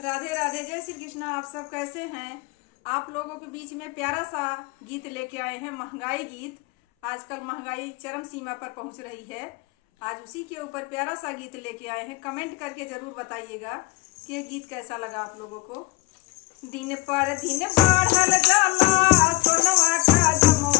राधे राधे, जय श्री कृष्णा। आप सब कैसे हैं? आप लोगों के बीच में प्यारा सा गीत लेके आए हैं, महंगाई गीत। आजकल महंगाई चरम सीमा पर पहुंच रही है। आज उसी के ऊपर प्यारा सा गीत लेके आए हैं। कमेंट करके जरूर बताइएगा कि ये गीत कैसा लगा आप लोगों को। दिन पर दिन बढ़ल जाला सोनवा का जमवा